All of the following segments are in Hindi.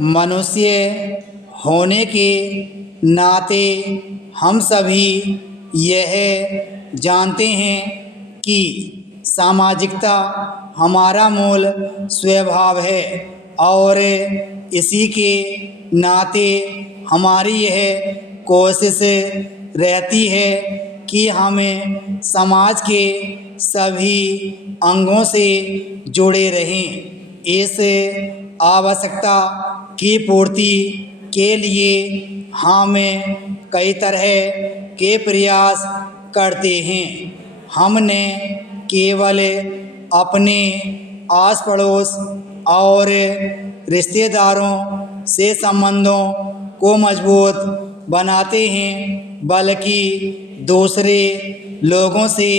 मनुष्य होने के नाते हम सभी यह जानते हैं कि सामाजिकता हमारा मूल स्वभाव है और इसी के नाते हमारी यह कोशिश रहती है कि हमें समाज के सभी अंगों से जुड़े रहें। इस आवश्यकता की पूर्ति के लिए हम कई तरह के प्रयास करते हैं। हमने केवल अपने आस पड़ोस और रिश्तेदारों से संबंधों को मजबूत बनाते हैं, बल्कि दूसरे लोगों से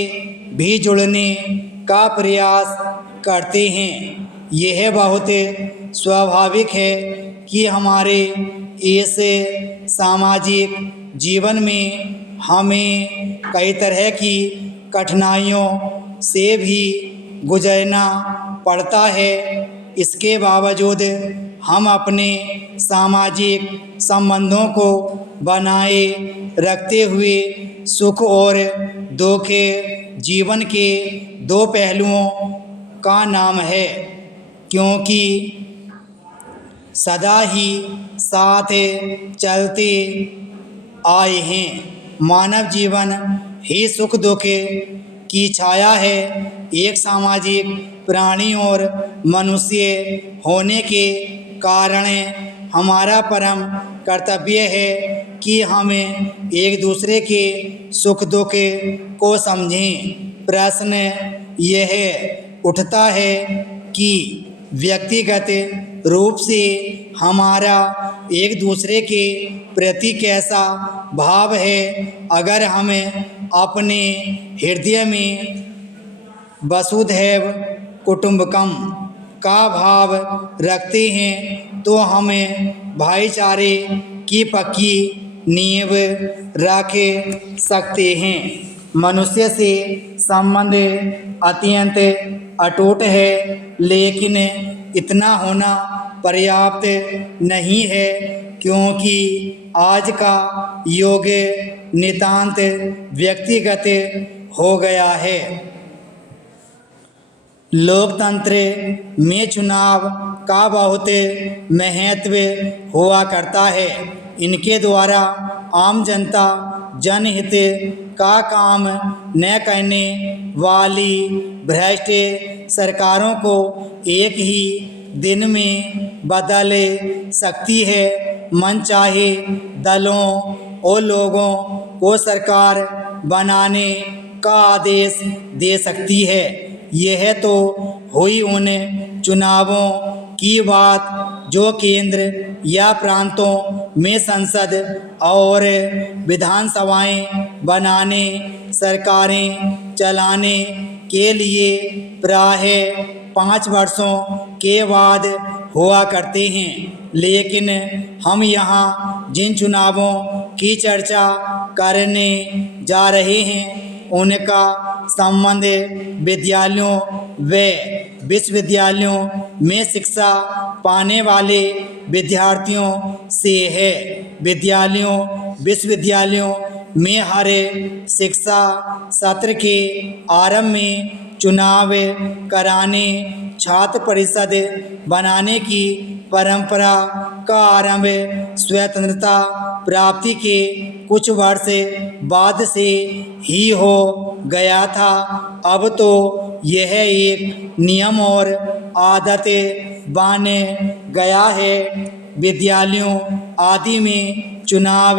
भी जुड़ने का प्रयास करते हैं। यह बहुत स्वाभाविक है कि हमारे इस सामाजिक जीवन में हमें कई तरह की कठिनाइयों से भी गुजरना पड़ता है। इसके बावजूद हम अपने सामाजिक संबंधों को बनाए रखते हुए सुख और दुख जीवन के दो पहलुओं का नाम है, क्योंकि सदा ही साथ चलते आए हैं। मानव जीवन ही सुख दुख की छाया है। एक सामाजिक प्राणी और मनुष्य होने के कारण हमारा परम कर्तव्य है कि हम एक दूसरे के सुख दुख को समझें। प्रश्न यह उठता है कि व्यक्तिगत रूप से हमारा एक दूसरे के प्रति कैसा भाव है। अगर हम अपने हृदय में वसुधैव कुटुंबकम का भाव रखते हैं तो हम भाईचारे की पक्की नींव रख सकते हैं। मनुष्य से संबंध अत्यंत अटूट है, लेकिन इतना होना पर्याप्त नहीं है, क्योंकि आज का युग नितांत व्यक्तिगत हो गया है। लोकतंत्र में चुनाव का बहुत महत्व हुआ करता है। इनके द्वारा आम जनता जनहित का काम न करने वाली भ्रष्ट सरकारों को एक ही दिन में बदल सकती है। मनचाहे दलों और लोगों को सरकार बनाने का आदेश दे सकती है। यह तो हुई उन चुनावों की बात जो केंद्र या प्रांतों में संसद और विधानसभाएं बनाने, सरकारें चलाने के लिए प्राय 5 वर्षों के बाद हुआ करते हैं। लेकिन हम यहाँ जिन चुनावों की चर्चा करने जा रहे हैं उनका संबंध विद्यालयों व विश्वविद्यालयों में शिक्षा पाने वाले विद्यार्थियों से है। विद्यालयों विश्वविद्यालयों में हर शिक्षा सत्र के आरंभ में चुनाव कराने, छात्र परिषद बनाने की परंपरा का आरंभ स्वतंत्रता प्राप्ति के कुछ वर्ष बाद से ही हो गया था। अब तो यह एक नियम और आदत बन गया है। विद्यालयों आदि में चुनाव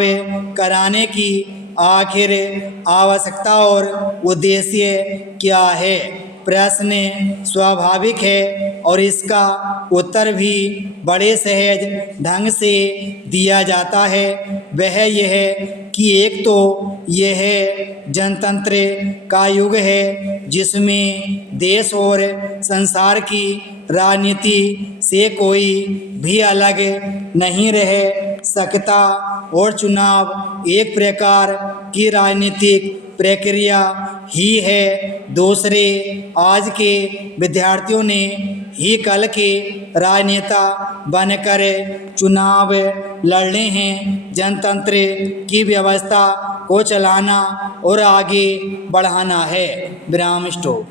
कराने की आखिर आवश्यकता और उद्देश्य क्या है? प्रश्न स्वाभाविक है और इसका उत्तर भी बड़े सहज ढंग से दिया जाता है। वह यह कि एक तो यह जनतंत्र का युग है जिसमें देश और संसार की राजनीति से कोई भी अलग नहीं रह सकता और चुनाव एक प्रकार की राजनीतिक प्रक्रिया ही है। दूसरे, आज के विद्यार्थियों ने ही कल के राजनेता बनकर चुनाव लड़ने हैं, जनतंत्र की व्यवस्था को चलाना और आगे बढ़ाना है। विराम स्टॉप।